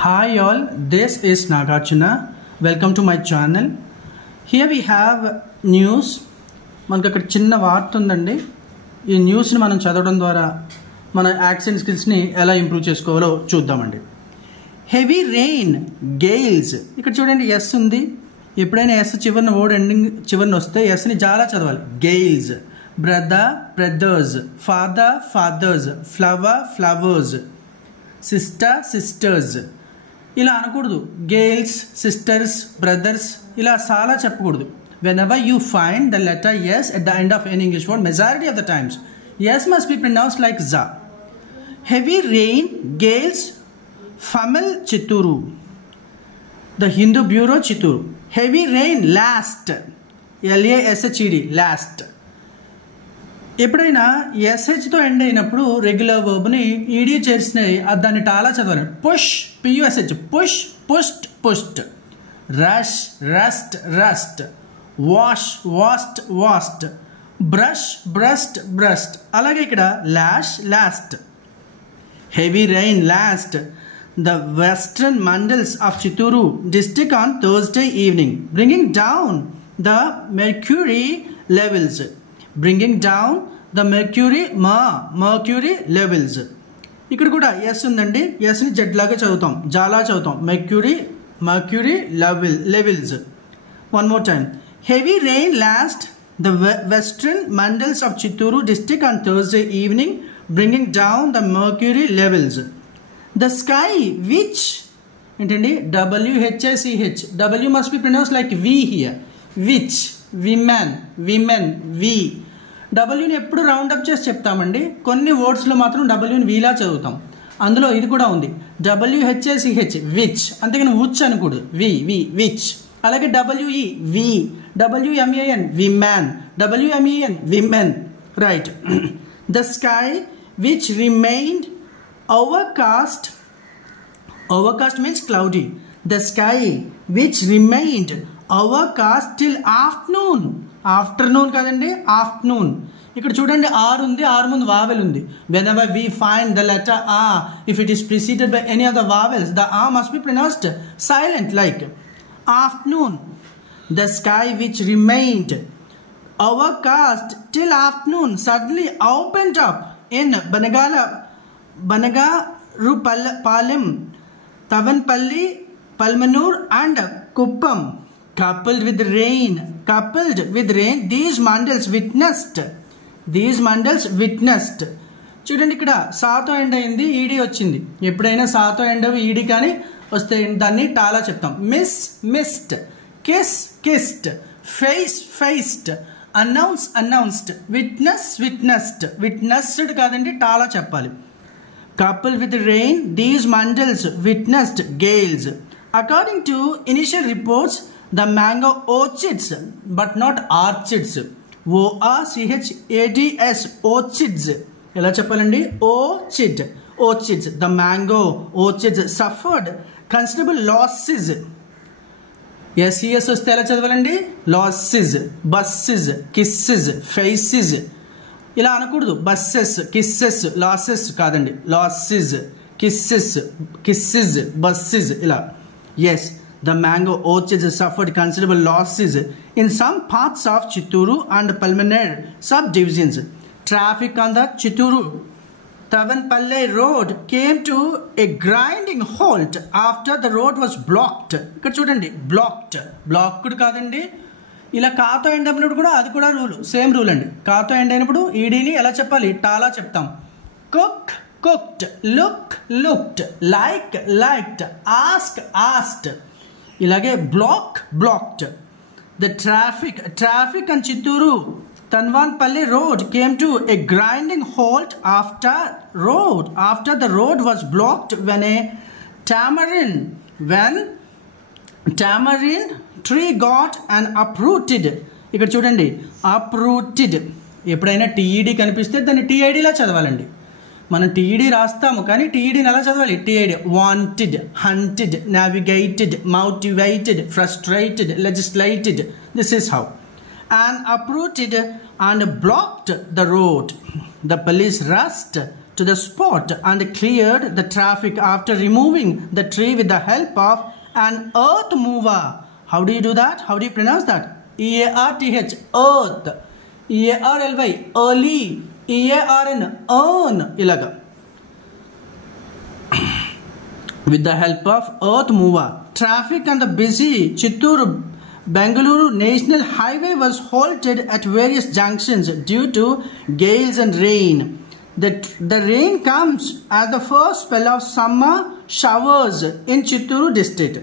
Hi all, this is Nagarjuna. Welcome to my channel. Here we have news. మనకు అక్కడ చిన్న వార్త ఉందండి. ఈ న్యూస్ని మనం చదవడం ద్వారా మన యాక్సెంట్ స్కిల్స్ని ఎలా ఇంప్రూవ్ చేసుకోవాలో చూద్దామండి. హెవీ రెయిన్ గేల్స్, ఇక్కడ చూడండి ఎస్ ఉంది. ఎప్పుడైనా ఎస్ చివరిన వర్డ్ ఎండింగ్ చివరిన వస్తే ఎస్ని చాలా చదవాలి. గేల్స్, brother brothers, father fathers, flower flowers, sister sisters ఇలా అనకూడదు. గేల్స్, సిస్టర్స్, బ్రదర్స్ ఇలా చాలా చెప్పకూడదు. Whenever you find the letter yes at the end of an English word, majority of the times yes must be pronounced like za. Heavy rain gales Famil Chitturu, the Hindu Bureau Chitturu. Heavy rain last, L-A-S-H-E-D, last. ఎప్పుడైనా ఎస్హెచ్తో end అయినప్పుడు regular వర్బ్ని ED చేసినాయి దాన్ని టాలా చదవాలి. Push, P U S H, push pushed pushed, rush rushed rushed, wash washed washed, brush brushed brushed. అలాగే ఇక్కడ lash lashed. Heavy rain lashed the western mandals of Chittoor district on Thursday evening, bringing down the mercury levels. Bringing down the mercury levels. ఇక్కడ కూడా yes ఉందండి. ఎస్ని Z లాగా చదువుతాం, జాలా చదువుతాం. mercury levels. One more time. Heavy rain last the western mandals of Chitturu district on Thursday evening, bringing down the mercury levels. The sky which ఏంటండి, WHICH, W must be pronounced like V here. Which, women, we. డబ్ల్యూని ఎప్పుడు round up చేసి చెప్తామండి. కొన్ని వర్డ్స్లో మాత్రం డబ్ల్యూని వీలా చదువుతాం. అందులో ఇది కూడా ఉంది, WHICH, విచ్. అంతేగాని ఉచ్ అనకూడదు. We which. అలాగే WE we, WMAN women, WMEN women. Right. The sky which remained overcast, overcast means cloudy. The sky which remained overcast till afternoon. Afternoon కాదండి, ఆఫ్టర్నూన్. ఇక్కడ చూడండి ఆర్ ఉంది, ఆర్ ముందు వావెల్ ఉంది. whenever we find the letter R, if it is preceded by any of the vowels, the R must be pronounced silent like afternoon. The sky which remained overcast till afternoon suddenly opened up in Banagarupalam, Tavanpalli, Palmanur and Kuppam. Coupled with rain, these mandals witnessed. చూడండి ఇక్కడ సాతో end అయింది, ED వచ్చింది. ఎప్పుడైనా సాతో end అవి ED కానీ వస్తే దాన్ని టాలా చెప్తాం. Missed, kissed, faced, announced, witnessed కాదండి, టాలా చెప్పాలి. Coupled with rain, these mandals witnessed gales. According to initial reports, the mango orchids, but not orchids, ORCHADS, orchids. ఎలా చెప్పాలండి? orchids. The mango orchids suffered considerable losses. SES వస్తే ఎలా చదవాలండి? losses. buses, kisses, faces ఇలా అనకూడదు. Buses, kisses, losses కాదండి. Losses, kisses, buses ఇలా. Yes, the mango orchards suffered considerable losses in some parts of Chitturu and Palmaner subdivisions. Traffic on the Chitturu Tavanpalle road came to a grinding halt after the road was blocked. ఇక్కడ చూడండి, blocked కాదండి. ఇలా కాతో end అయినప్పుడు కూడా అది కూడా rule, same rule అండి. కాతో end అయినప్పుడు ఈడీని ఎలా చెప్పాలి? టాలా చెప్తాం. cooked, looked, liked, asked. ఇలాగే blocked. The traffic on Chitturu Tanvanpalli road came to a grinding halt after the road was blocked when tamarind tree got and uprooted. ఇక్కడ చూడండి, uprooted. ఎప్పుడైనా టీఈడి కనిపిస్తే దాన్ని టీఐడిలా చదవాలండి. మనం టీఈడి రాస్తాము కానీ టీఈడిని ఎలా చదవాలి? T I D. Wanted, hunted, navigated, motivated, frustrated, legislated. This is how. And uprooted and blocked the road. The police rushed to the spot and cleared the traffic after removing the tree with the help of an earth mover. How do you do that? How do you pronounce that? E-A-R-T-H, earth. E-A-R-L-Y, early. E-A-R-N, earn. Ilaga. With the help of earth mover. Traffic on the busy Chittoor Bengaluru National Highway was halted at various junctions due to gales and rain. The rain comes as the first spell of summer showers in Chittoor district.